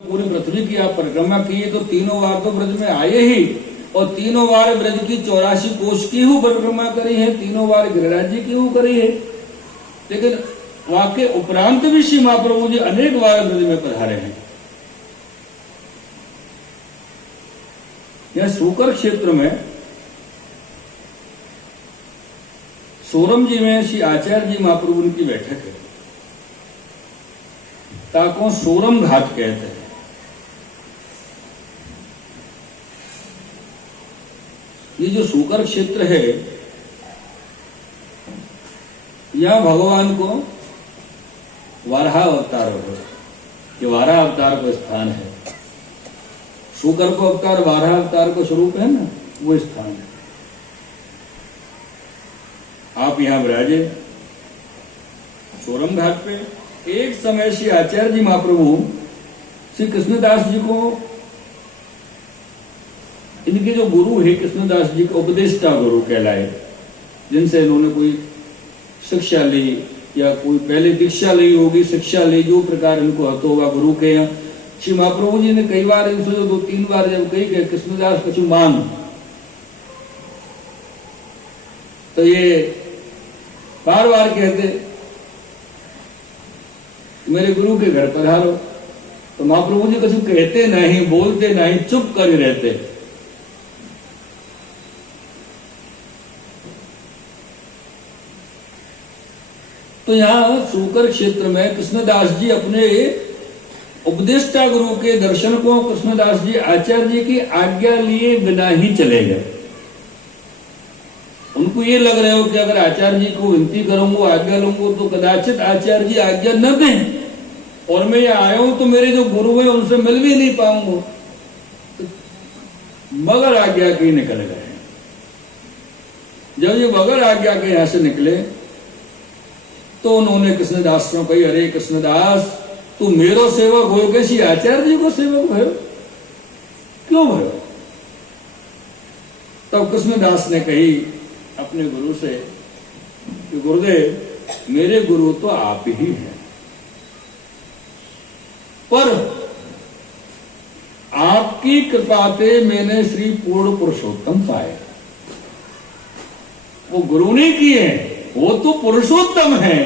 पूरी पृथ्वी की आप परिक्रमा की तो तीनों बार तो ब्रज में आए ही, और तीनों बार ब्रज की 84 कोष की हूँ परिक्रमा करी है, तीनों बार गिरिराज जी की हूँ करी है। लेकिन वाके उपरांत भी श्री महाप्रभु जी अनेक बार ब्रज में पधारे हैं। यह सूकर क्षेत्र में सोरम जी में श्री आचार्य जी महाप्रभु की बैठक है, ताको सोरम घाट कहते हैं। ये जो सूकर क्षेत्र है, यहां भगवान को वाराह अवतार हो, ये वाराह अवतार का स्थान है। सूकर को अवतार, वाराह अवतार को स्वरूप है ना, वो स्थान है। आप यहां विराजे सोरम घाट पे। एक समय श्री आचार्य जी महाप्रभु श्री कृष्णदास जी को, इनके जो गुरु है कृष्णदास जी को उपदेष्टा गुरु कहलाए, जिनसे इन्होंने कोई शिक्षा ली या कोई पहले दीक्षा ली होगी, शिक्षा ली, जो प्रकार इनको हतो होगा गुरु के यहाँ। श्री महाप्रभु जी ने कई बार इनसे जो 2-3 बार जब कही गए कृष्णदास कछु मान, तो ये बार बार कहते मेरे गुरु के घर पधारो, तो महाप्रभु जी कछु कहते नहीं, बोलते नहीं, चुप कर रहते। तो यहां सूकर क्षेत्र में कृष्णदास जी अपने उपदेष्टा गुरु के दर्शन को कृष्णदास जी आचार्य जी की आज्ञा लिए बिना ही चले गए। उनको ये लग रहा हो कि अगर आचार्य जी को विनती करूंगा, आज्ञा लूंगा, तो कदाचित आचार्य जी आज्ञा न दें और मैं यहाँ आया हूं तो मेरे जो गुरु हैं उनसे मिल भी नहीं पाऊंगा। तो बगैर आज्ञा के निकल गए। जब ये बगैर आज्ञा के यहां से निकले तो उन्होंने कृष्णदास को कही, अरे कृष्णदास तू मेरो सेवक हो, कैसी आचार्य जी को सेवक भयो, क्यों भयो? तब कृष्णदास ने कही अपने गुरु से कि गुरुदेव मेरे गुरु तो आप ही हैं, पर आपकी कृपा से मैंने श्री पूर्ण पुरुषोत्तम पाए। वो गुरु ने किए, वो तो पुरुषोत्तम है,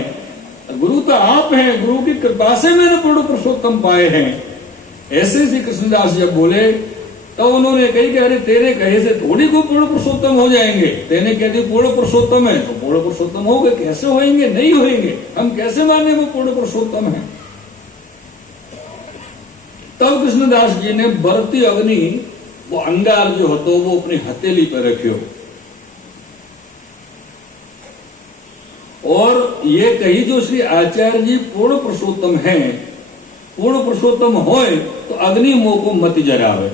गुरु तो आप हैं, गुरु की कृपा से मैंने पूर्ण पुरुषोत्तम पाए हैं। ऐसे श्री कृष्णदास जब बोले तो उन्होंने कही कि अरे तेरे कहे से थोड़ी को पूर्ण पुरुषोत्तम हो जाएंगे, तेने कह दी पूर्ण पुरुषोत्तम है तो पूर्ण पुरुषोत्तम हो गए, कैसे होंगे? नहीं होंगे, हम कैसे माने वो पूर्ण पुरुषोत्तम है? तब कृष्णदास जी ने बरती अग्नि, वो अंगार जो होतो वो अपनी हथेली पर रखियो और ये कही जो श्री आचार्य जी पूर्ण पुरुषोत्तम हैं, पूर्ण पुरुषोत्तम होए तो अग्नि मोह को मत जरावे,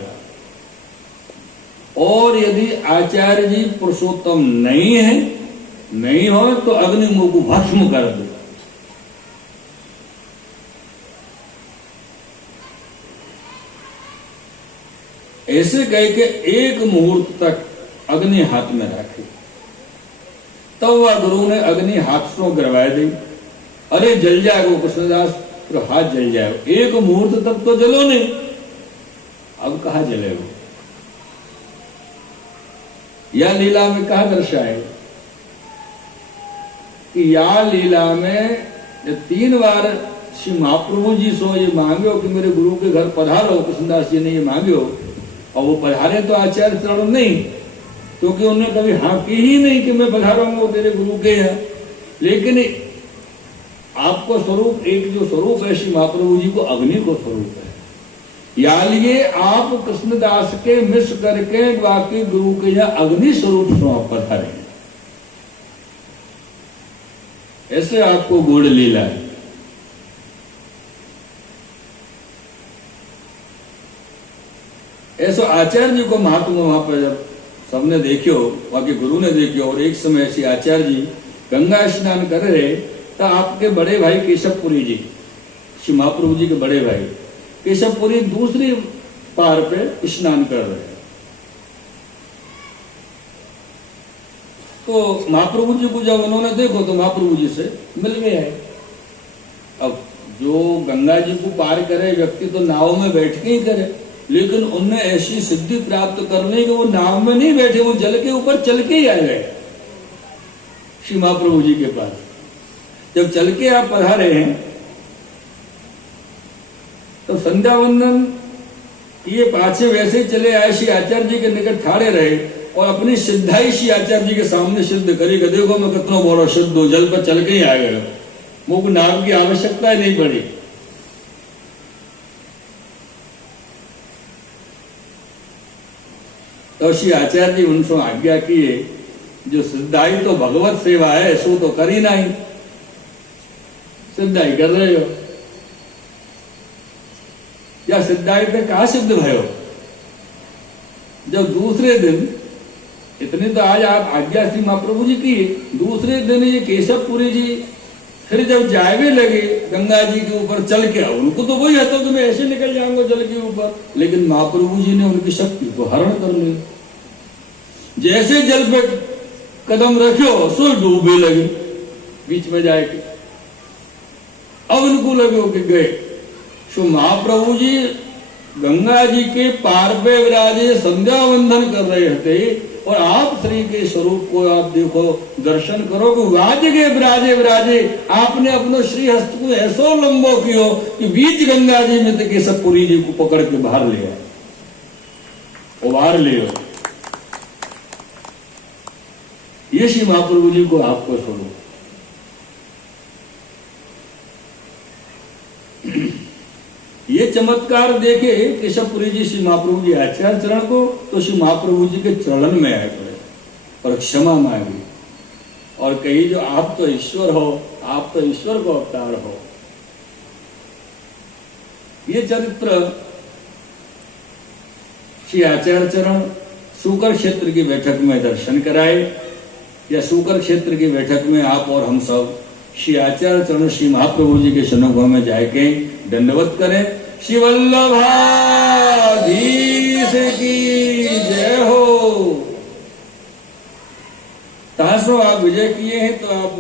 और यदि आचार्य जी पुरुषोत्तम नहीं है, नहीं हो तो अग्नि मोह को भस्म कर दो। ऐसे कह के एक मुहूर्त तक अग्नि हाथ में रखी। तब वह गुरु ने अग्नि हाथ से गिरवाई दी। अरे जल जाएगा कृष्णदास, तो हाथ जल जाएगा, एक मुहूर्त तक तो जलो नहीं, अब कहा जलेगा? या लीला में कहा दर्शाए कि या लीला में 3 बार श्री महाप्रभु जी सो ये मांगो कि मेरे गुरु के घर पधारो, कृष्णदास जी ने ये मांगो और वो पधारे तो आचार्य चरण नहीं, क्योंकि उन्होंने कभी हाँ की ही नहीं कि मैं पधारूंगा तेरे गुरु के यहाँ। लेकिन आपको स्वरूप, एक जो स्वरूप है श्री महाप्रभु जी को अग्नि को स्वरूप है, या लिए आप कृष्णदास के मिस करके बाकी गुरु के यहाँ अग्नि स्वरूप से आप पधारे। ऐसे आपको गुड़ लीला है। ऐसा आचार्य जी को महात्मा वहां पर जब सबने देखियो, वहां के गुरु ने देखियो, और एक समय ऐसी आचार्य जी गंगा स्नान कर रहे तो आपके बड़े भाई केशवपुरी जी, श्री महाप्रभु जी के बड़े भाई केशवपुरी दूसरी पार पे स्नान कर रहे हैं। तो महाप्रभु जी को जब उन्होंने देखो तो महाप्रभु जी से मिल गए। अब जो जो गंगा जी को पार करे व्यक्ति तो नाव में बैठ के ही करे, लेकिन उनने ऐसी सिद्धि प्राप्त करने कि वो नाव में नहीं बैठे, वो जल के ऊपर चल के ही आ गए श्री महाप्रभु जी के पास। जब चल के आप पधारे हैं तो संध्या वंदन ये पाछे वैसे चले आए, श्री आचार्य जी के निकट ठाड़े रहे और अपनी सिद्धाई श्री आचार्य जी के सामने सिद्ध करी कि देखो मैं कितना बड़ा शुद्ध हूं, जल पर चल के ही आ गया, मुझको नाव की आवश्यकता नहीं पड़ी। तो श्री आचार्य जी उनसे आज्ञा किए, जो सिद्धाई तो भगवत सेवा है सो तो करी नहीं, सिद्धाई कर रहे हो या सिद्धाई पे कहा सिद्ध भयो। जब दूसरे दिन, इतने तो आज आप आज्ञा श्री महाप्रभु जी की, दूसरे दिन ये केशवपुरी जी फिर जब जावे लगे गंगा जी के ऊपर चल के आओ, उनको तो वही है तो कि मैं ऐसे निकल जाऊंगा जल के ऊपर, लेकिन महाप्रभु जी ने उनकी शक्ति को हरण कर लिया। जैसे जल पे कदम रखो सो डूबे लगे बीच में जाके, अब उनको लगे कि गए। सो महाप्रभु जी गंगा जी के पार पे विराजे, संध्या वंदन कर रहे थे और आप श्री के स्वरूप को आप देखो, दर्शन करो कि वाज के विराजे विराजे आपने अपनो श्री हस्त को ऐसो लंबो कियो कि बीच गंगा जी में तो केशवपुरी जी को पकड़ के बाहर ले आए, उबार ले। ये श्री महाप्रभु जी को आपको स्वरूप। ये चमत्कार देखे केशवपुरी जी श्री महाप्रभु जी आचार्य चरण को, तो श्री महाप्रभु जी के चरण में आए पड़े और क्षमा मांगी और कही जो आप तो ईश्वर हो, आप तो ईश्वर को अवतार हो। ये चरित्र श्री आचार्य चरण शुकर क्षेत्र की बैठक में दर्शन कराए, या शुकर क्षेत्र की बैठक में आप और हम सब श्री आचार्य चरण श्री महाप्रभु जी के सन्मुख में जाके दंडवत करें। श्री वल्लभाधीश की जय हो। तासो आप विजय किए हैं तो आप